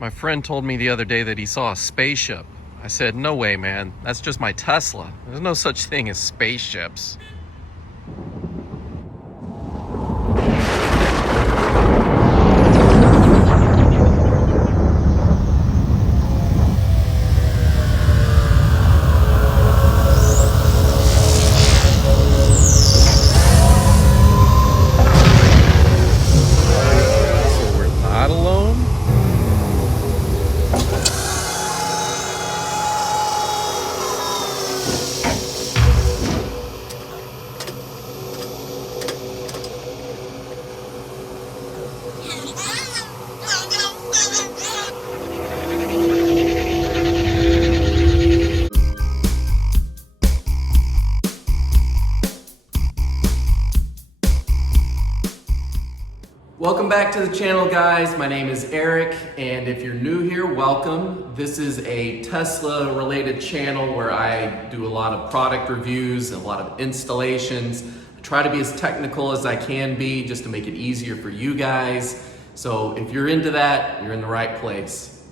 My friend told me the other day that he saw a spaceship. I said, no way, man. That's just my Tesla. There's no such thing as spaceships. So we're not alone? Welcome back to the channel, guys. My name is Eric, and if you're new here, welcome. This is a Tesla related channel where I do a lot of product reviews and a lot of installations. I try to be as technical as I can be just to make it easier for you guys. So if you're into that, you're in the right place.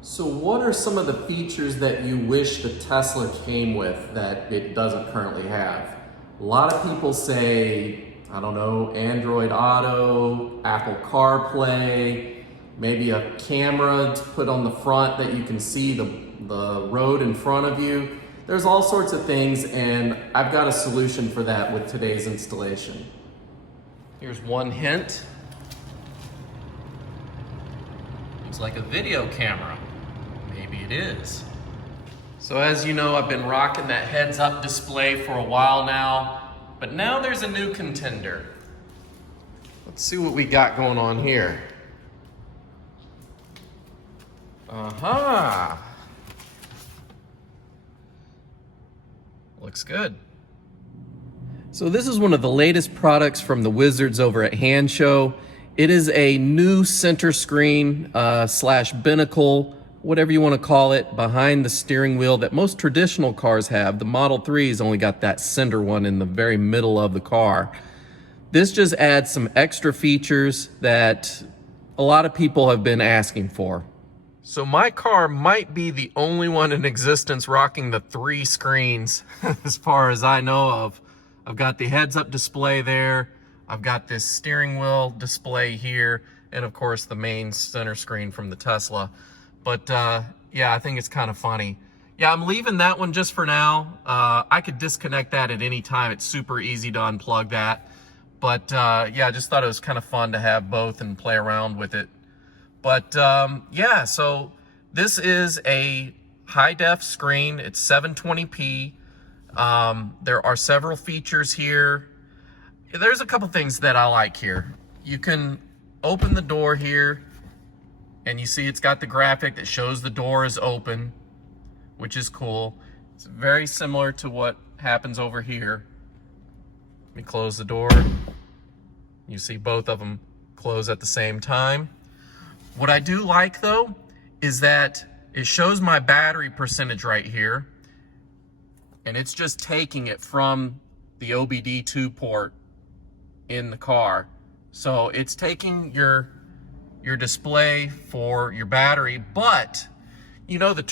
So what are some of the features that you wish the Tesla came with that it doesn't currently have? A lot of people say, I don't know, Android Auto, Apple CarPlay, maybe a camera to put on the front that you can see the road in front of you. There's all sorts of things, and I've got a solution for that with today's installation. Here's one hint. Looks like a video camera. Maybe it is. So as you know, I've been rocking that heads-up display for a while now. But now there's a new contender. Let's see what we got going on here. Aha! Looks good. So this is one of the latest products from the wizards over at Hansshow. It is a new center screen slash binnacle, whatever you want to call it, behind the steering wheel that most traditional cars have. The Model 3's only got that center one in the very middle of the car. This just adds some extra features that a lot of people have been asking for. So my car might be the only one in existence rocking the 3 screens as far as I know of. I've got the heads-up display there, I've got this steering wheel display here, and of course the main center screen from the Tesla. But yeah, I think it's kind of funny. Yeah, I'm leaving that one just for now. I could disconnect that at any time. It's super easy to unplug that. But yeah, I just thought it was kind of fun to have both and play around with it. But yeah, so this is a high def screen. It's 720p. There are several features here. There's a couple things that I like here. You can open the door here, and you see it's got the graphic that shows the door is open, which is cool. It's very similar to what happens over here. Let me close the door. You see both of them close at the same time. What I do like though is that it shows my battery percentage right here, and it's just taking it from the OBD2 port in the car. So it's taking your display for your battery, but you know the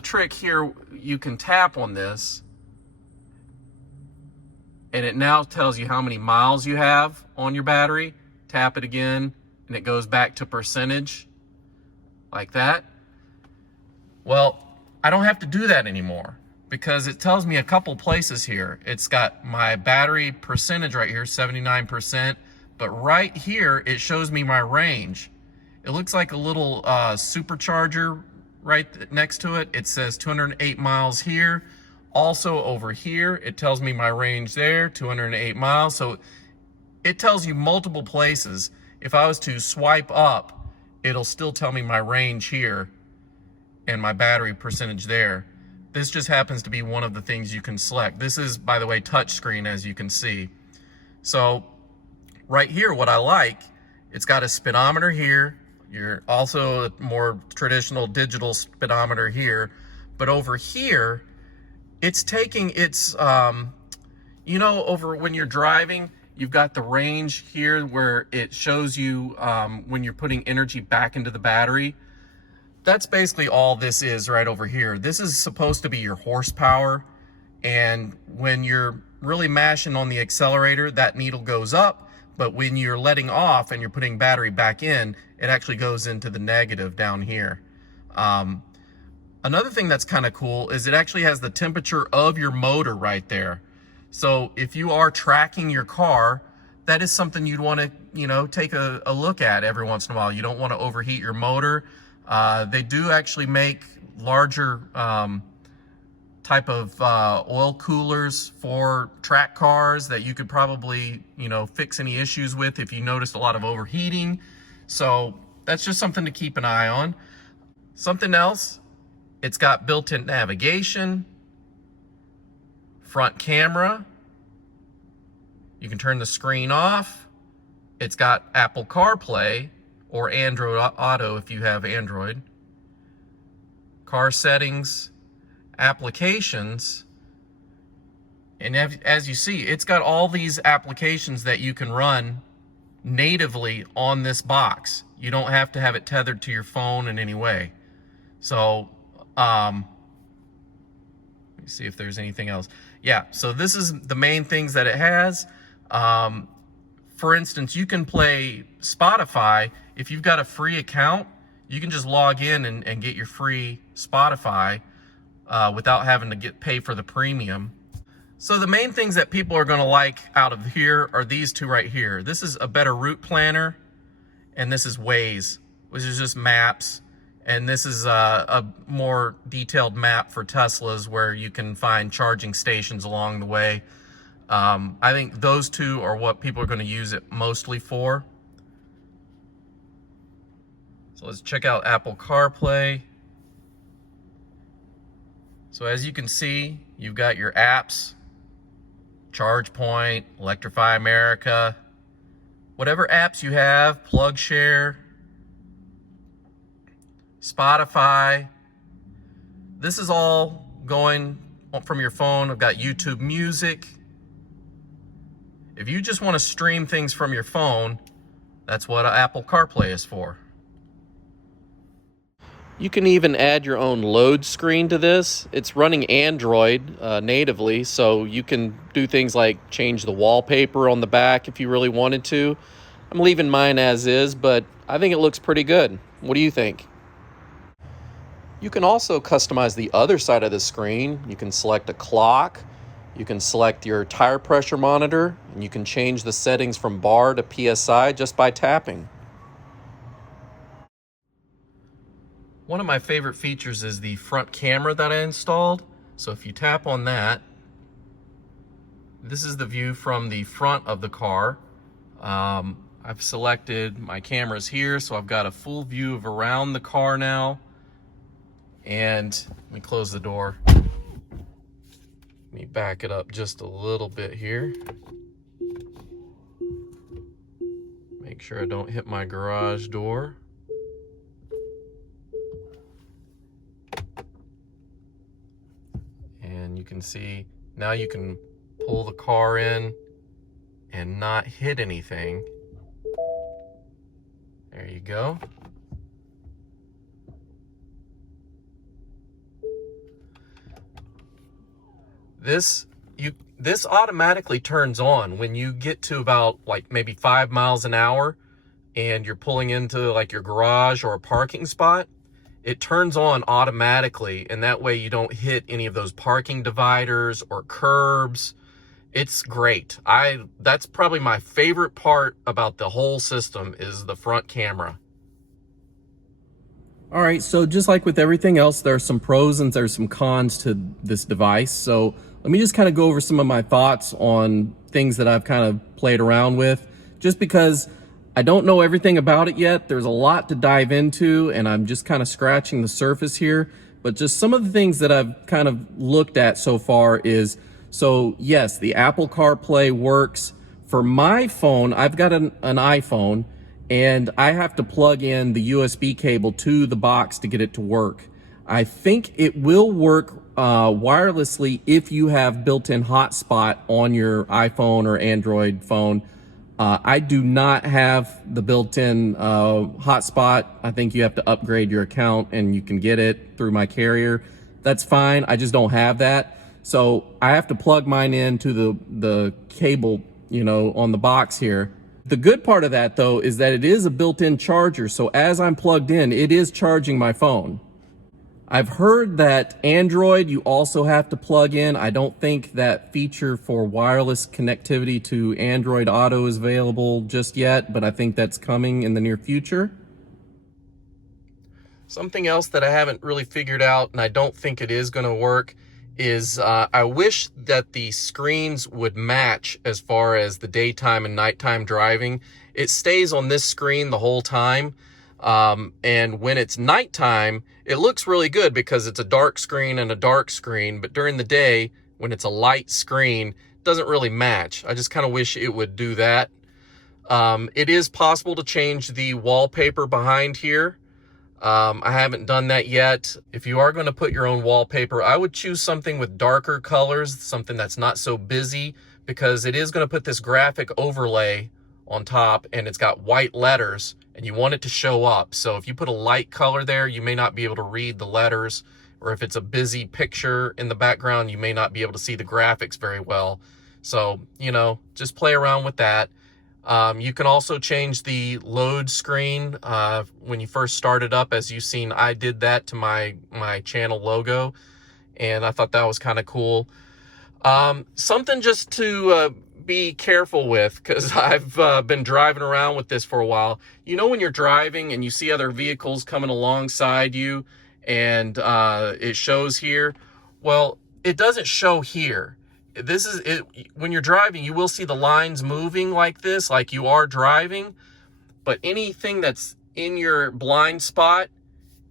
trick here, you can tap on this and it now tells you how many miles you have on your battery. Tap it again and it goes back to percentage like that. Well, I don't have to do that anymore because it tells me a couple places here. It's got my battery percentage right here, 79%, but right here it shows me my range. It looks like a little supercharger right next to it. It says 208 miles here. Also over here, it tells me my range there, 208 miles. So it tells you multiple places. If I was to swipe up, it'll still tell me my range here and my battery percentage there. This just happens to be one of the things you can select. This is, by the way, touchscreen, as you can see. So right here, what I like, it's got a speedometer here. You're also a more traditional digital speedometer here, but over here, it's taking its, you know, over when you're driving, you've got the range here where it shows you when you're putting energy back into the battery. that's basically all this is right over here. This is supposed to be your horsepower, and when you're really mashing on the accelerator, that needle goes up, but when you're letting off and you're putting battery back in, it actually goes into the negative down here. Another thing that's kind of cool is it actually has the temperature of your motor right there. So if you are tracking your car, that is something you'd want to, you know, take a look at every once in a while. You don't want to overheat your motor. They do actually make larger type of oil coolers for track cars that you could probably, you know, fix any issues with if you noticed a lot of overheating. So that's just something to keep an eye on. Something else, it's got built-in navigation, front camera. You can turn the screen off. It's got Apple CarPlay or Android Auto if you have Android. Car settings, applications, and as you see, it's got all these applications that you can run natively on this box. You don't have to have it tethered to your phone in any way. So, let me see if there's anything else. Yeah, so this is the main things that it has. For instance, you can play Spotify. If you've got a free account, you can just log in and get your free Spotify without having to pay for the premium. So the main things that people are going to like out of here are these two right here. This is a better route planner, and this is Waze, which is just maps. And this is a more detailed map for Teslas where you can find charging stations along the way. I think those two are what people are going to use it mostly for. So let's check out Apple CarPlay. So as you can see, you've got your apps, ChargePoint, Electrify America, whatever apps you have, PlugShare, Spotify. This is all going from your phone. I've got YouTube Music. If you just want to stream things from your phone, that's what Apple CarPlay is for. You can even add your own load screen to this. It's running Android natively, so you can do things like change the wallpaper on the back if you really wanted to. I'm leaving mine as is, but I think it looks pretty good. What do you think? You can also customize the other side of the screen. You can select a clock, you can select your tire pressure monitor, and you can change the settings from bar to PSI just by tapping. One of my favorite features is the front camera that I installed. So if you tap on that, this is the view from the front of the car. I've selected my cameras here, so I've got a full view of around the car now. And let me close the door. Let me back it up just a little bit here. Make sure I don't hit my garage door. And you can see, now you can pull the car in and not hit anything. There you go. This automatically turns on when you get to about like maybe 5 miles an hour and you're pulling into like your garage or a parking spot. It turns on automatically, and that way you don't hit any of those parking dividers or curbs. It's great. That's probably my favorite part about the whole system is the front camera. All right, so just like with everything else, there are some pros and there's some cons to this device. So let me just kind of go over some of my thoughts on things that I've kind of played around with, just because I don't know everything about it yet. There's a lot to dive into, and I'm just kind of scratching the surface here. But just some of the things that I've kind of looked at so far is, so yes, the Apple CarPlay works. For my phone, I've got an iPhone, and I have to plug in the USB cable to the box to get it to work. I think it will work wirelessly if you have built-in hotspot on your iPhone or Android phone. I do not have the built-in hotspot. I think you have to upgrade your account and you can get it through my carrier. That's fine. I just don't have that. So I have to plug mine into the cable, you know, on the box here. The good part of that though is that it is a built-in charger. So as I'm plugged in, it is charging my phone. I've heard that Android, you also have to plug in. I don't think that feature for wireless connectivity to Android Auto is available just yet, but I think that's coming in the near future. Something else that I haven't really figured out, and I don't think it is going to work, is I wish that the screens would match as far as the daytime and nighttime driving. It stays on this screen the whole time. And when it's nighttime, it looks really good because it's a dark screen and a dark screen, but during the day, when it's a light screen, it doesn't really match. I just kind of wish it would do that. It is possible to change the wallpaper behind here. I haven't done that yet. If you are going to put your own wallpaper, I would choose something with darker colors, something that's not so busy, because it is going to put this graphic overlay on top and it's got white letters and you want it to show up. So if you put a light color there, you may not be able to read the letters, or if it's a busy picture in the background, you may not be able to see the graphics very well. So, you know, just play around with that. You can also change the load screen when you first start it up. As you've seen, I did that to my channel logo, and I thought that was kind of cool. Something just to be careful with, because I've been driving around with this for a while. You know, when you're driving and you see other vehicles coming alongside you and it shows here, well, it doesn't show here. This is it. When you're driving, you will see the lines moving like this, like you are driving, but anything that's in your blind spot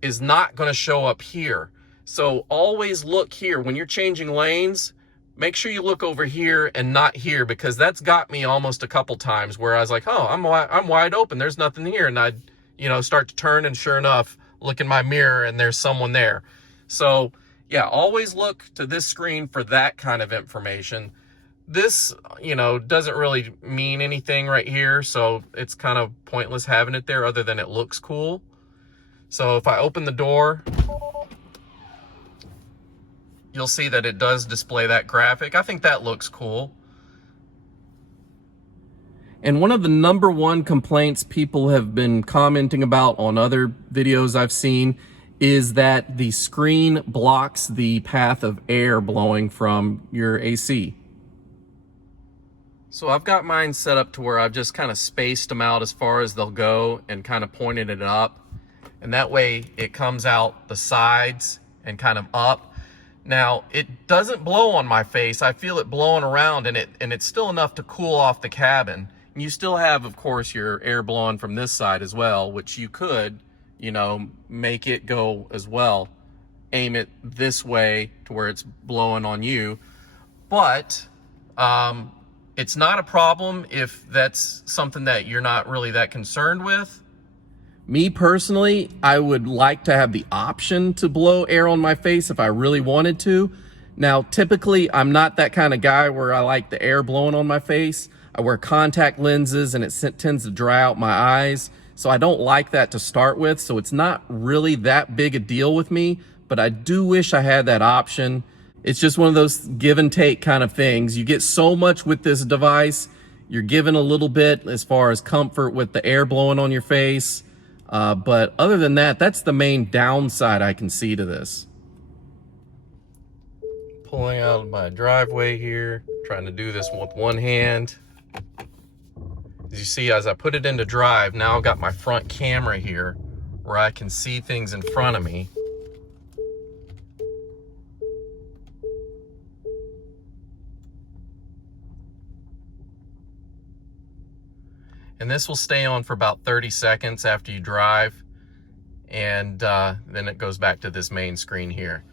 is not going to show up here. So always look here when you're changing lanes. Make sure you look over here and not here, because that's got me almost a couple times where I was like, oh, I'm wide open, there's nothing here, and I'd, you know, start to turn, and sure enough, look in my mirror and there's someone there. So yeah, always look to this screen for that kind of information. This, you know, doesn't really mean anything right here, so it's kind of pointless having it there other than it looks cool. So if I open the door, you'll see that it does display that graphic. I think that looks cool. And one of the #1 complaints people have been commenting about on other videos I've seen is that the screen blocks the path of air blowing from your AC. So I've got mine set up to where I've just kind of spaced them out as far as they'll go and kind of pointed it up. And that way it comes out the sides and kind of up. Now, it doesn't blow on my face. I feel it blowing around, and it's still enough to cool off the cabin. And you still have, of course, your air blowing from this side as well, which you could, you know, make it go as well. Aim it this way to where it's blowing on you. But it's not a problem if that's something that you're not really that concerned with. Me personally, I would like to have the option to blow air on my face if I really wanted to. Now, typically, I'm not that kind of guy where I like the air blowing on my face. I wear contact lenses and it tends to dry out my eyes. So I don't like that to start with. So it's not really that big a deal with me, but I do wish I had that option. It's just one of those give and take kind of things. You get so much with this device. You're given a little bit as far as comfort with the air blowing on your face. But other than that, that's the main downside I can see to this. Pulling out of my driveway here, trying to do this with one hand. As you see, as I put it into drive, now I've got my front camera here where I can see things in front of me. And this will stay on for about 30 seconds after you drive. And then it goes back to this main screen here.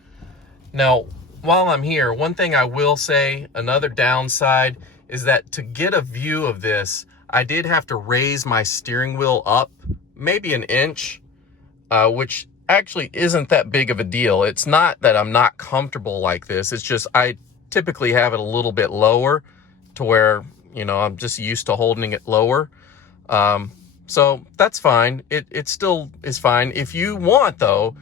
Now, while I'm here, one thing I will say, another downside, is that to get a view of this, I did have to raise my steering wheel up maybe an inch, which actually isn't that big of a deal. It's not that I'm not comfortable like this. It's just I typically have it a little bit lower to where, You know, I'm just used to holding it lower. So that's fine. It still is fine. If you want, though,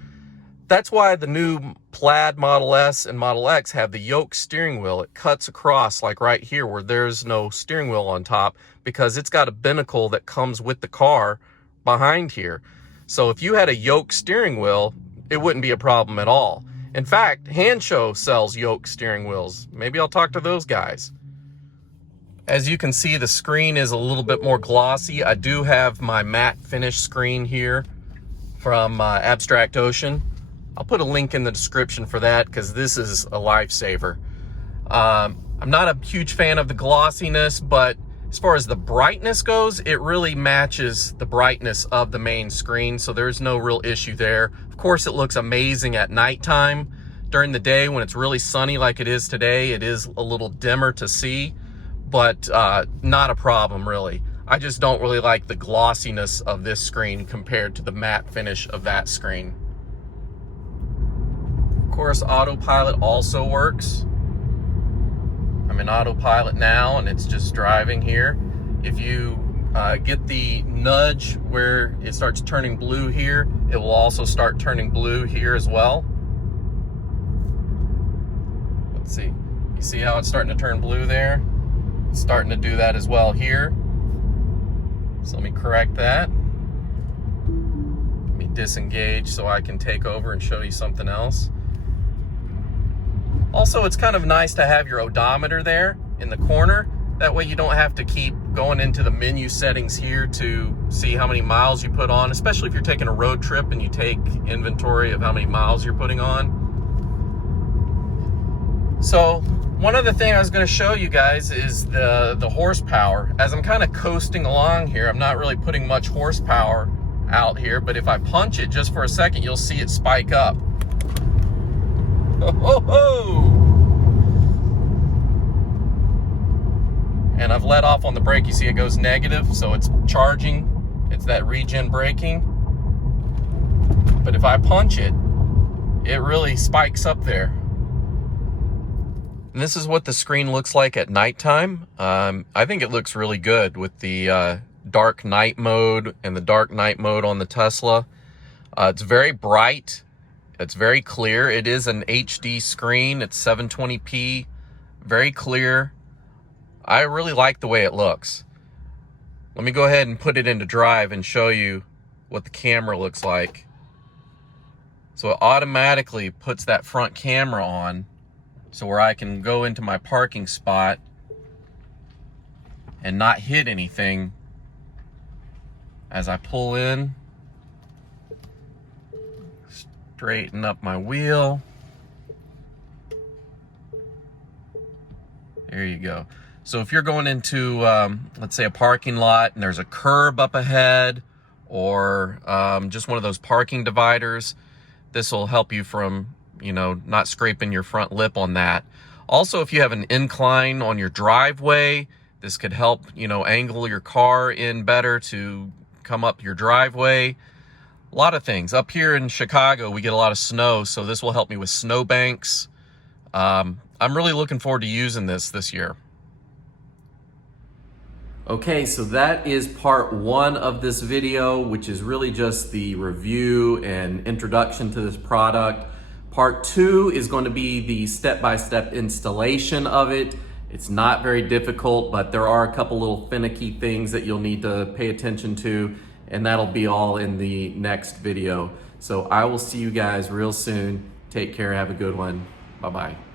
that's why the new Plaid Model S and Model X have the yoke steering wheel. It cuts across, like right here where there's no steering wheel on top, because it's got a binnacle that comes with the car behind here. So if you had a yoke steering wheel, it wouldn't be a problem at all. In fact, Hansshow sells yoke steering wheels. Maybe I'll talk to those guys. As you can see, the screen is a little bit more glossy. I do have my matte finish screen here from Abstract Ocean. I'll put a link in the description for that because this is a lifesaver. I'm not a huge fan of the glossiness, but as far as the brightness goes, it really matches the brightness of the main screen, so there's no real issue there. Of course, it looks amazing at nighttime. During the day, when it's really sunny like it is today, it is a little dimmer to see, but not a problem really. I just don't really like the glossiness of this screen compared to the matte finish of that screen. Of course, autopilot also works. I'm in autopilot now and it's just driving here. If you get the nudge where it starts turning blue here, it will also start turning blue here as well. Let's see. You see how it's starting to turn blue there? It's starting to do that as well here. So let me correct that. Let me disengage so I can take over and show you something else. Also, it's kind of nice to have your odometer there in the corner. That way you don't have to keep going into the menu settings here to see how many miles you put on, especially if you're taking a road trip and you take inventory of how many miles you're putting on. So one other thing I was going to show you guys is the horsepower. As I'm kind of coasting along here, I'm not really putting much horsepower out here, but if I punch it just for a second, you'll see it spike up. Oh, and I've let off on the brake. You see it goes negative, so it's charging. It's that regen braking. But if I punch it, it really spikes up there. And this is what the screen looks like at nighttime. I think it looks really good with the dark night mode and the dark night mode on the Tesla. It's very bright. It's very clear. It is an HD screen. It's 720p, very clear. I really like the way it looks. Let me go ahead and put it into drive and show you what the camera looks like. So it automatically puts that front camera on, so where I can go into my parking spot and not hit anything as I pull in. Straighten up my wheel. There you go. So if you're going into, let's say, a parking lot and there's a curb up ahead, or just one of those parking dividers, this will help you from, you know, not scraping your front lip on that. Also, if you have an incline on your driveway, this could help, you know, angle your car in better to come up your driveway. A lot of things. Up here in Chicago, we get a lot of snow, so this will help me with snow banks. I'm really looking forward to using this year. Okay, so that is part one of this video, which is really just the review and introduction to this product. Part two is going to be the step-by-step installation of it. It's not very difficult, but there are a couple little finicky things that you'll need to pay attention to, and that'll be all in the next video. So I will see you guys real soon. Take care, have a good one. Bye-bye.